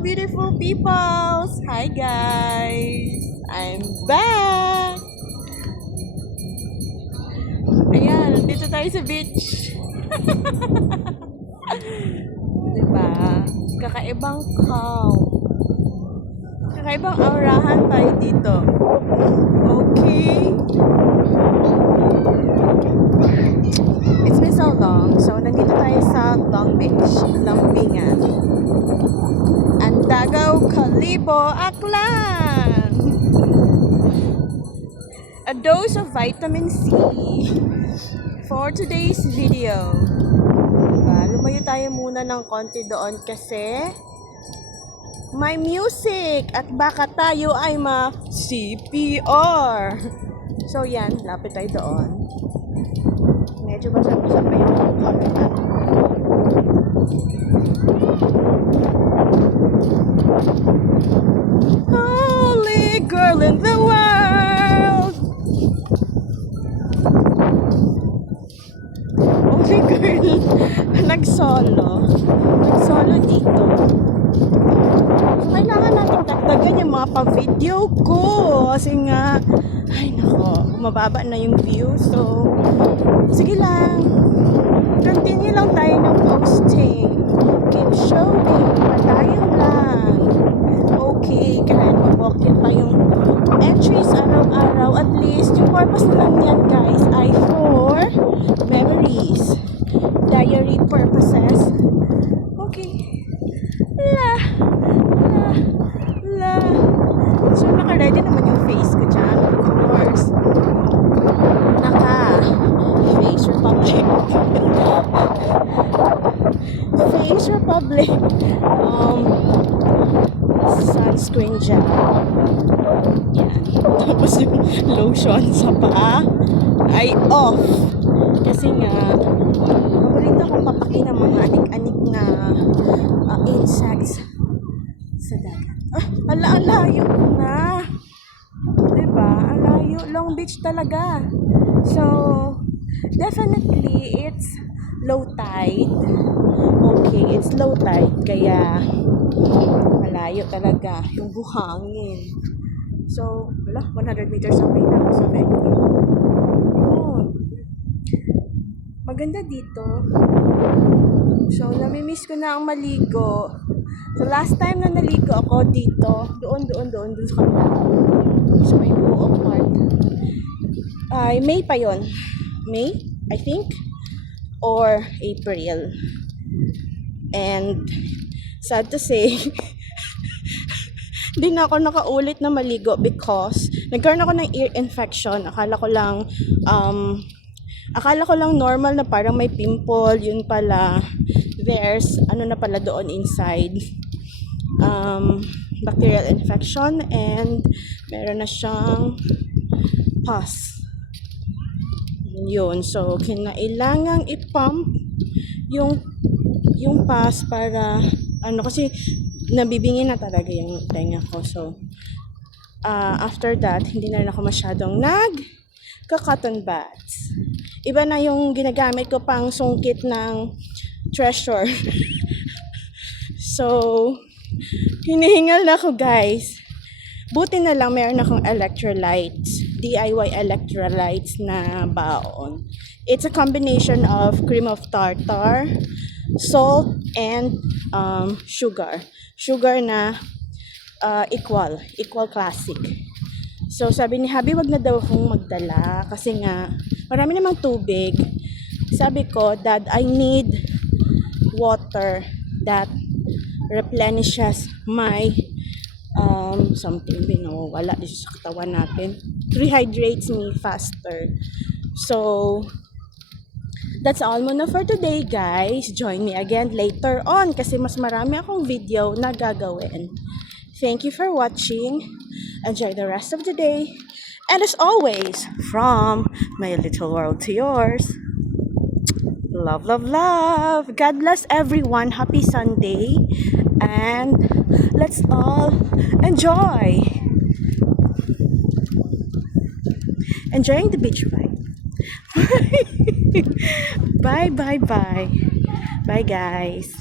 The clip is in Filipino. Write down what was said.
beautiful peoples! Hi guys! I'm back! Ayan, dito tayo sa beach. Diba? Kakaibang calm. Kakaibang aurahan tayo dito. Okay? It's been so long. So, nandito tayo sa Long Beach, Lambingan. Andagaw, Kalibo, Aklan! A dose of vitamin C for today's video. Lumayo tayo muna ng konti doon kasi may music at baka tayo ay ma-CPR. So yan, lapit tayo doon. Medyo basa-basa pa yung camera. Holy girl in the world! Holy girl! Nagsolo dito. So, kailangan natin dagdagan yung mga pa-video ko. Kasi nga, ay nako, mababa na yung view. So, sige lang. Continue lang tayo ng posting. Keep showing. Patayon lang. Okay, kahit mabokit pa yung entries araw-araw. At least, yung purpose naman yan guys ay for memories. Diary purposes. Okay. La. So, naka-ready naman yung face ko dyan. Of course. Face Republic. Face Republic. Sunscreen gel. Yan. Tapos yung lotion sa paa ay off. Kasi nga, paborito akong papaki ng mga anik-anik na insects sa dagat. Ang layo na. Diba? Ang layo. Long Beach talaga. So, definitely, it's low tide. Okay, it's low tide. Kaya, malayo talaga yung buhangin. So, 100 meters away na ako sa venue. Yun. Maganda dito. So, namimiss ko na ang maligo. So, last time na naligo ako dito, doon sa kabila. So, may buong part. Ay, May pa yon. May, I think. Or April. And, sad to say, hindi na ako nakaulit na maligo because nagkaroon ako ng ear infection. Akala ko lang normal na parang may pimple. Yun pala, there's ano na pala doon inside, bacterial infection, and meron na siyang pus. Yun, so kinailangang i-pump yung pus para kasi nabibingi na talaga yung tenga ko. So after that, hindi na rin ako masyadong nagka-cotton buds. Iba na yung ginagamit ko pang sungkit ng treasure. So, hinihingal na ako guys. Buti na lang meron akong electrolytes. DIY electrolytes na baon. It's a combination of cream of tartar, salt, and sugar. Sugar na equal classic. So, sabi ni Habi, wag na daw akong magdala kasi nga marami namang tubig. Sabi ko, Dad, I need water that replenishes my something wala dito sa katawan natin. Rehydrates me faster. So, that's all muna for today, guys. Join me again later on kasi mas marami akong video na gagawin. Thank you for watching. Enjoy the rest of the day. And as always, from my little world to yours, love, love, love. God bless everyone. Happy Sunday. And let's all enjoy. Enjoying the beach vibe. Bye, bye, bye. Bye, guys.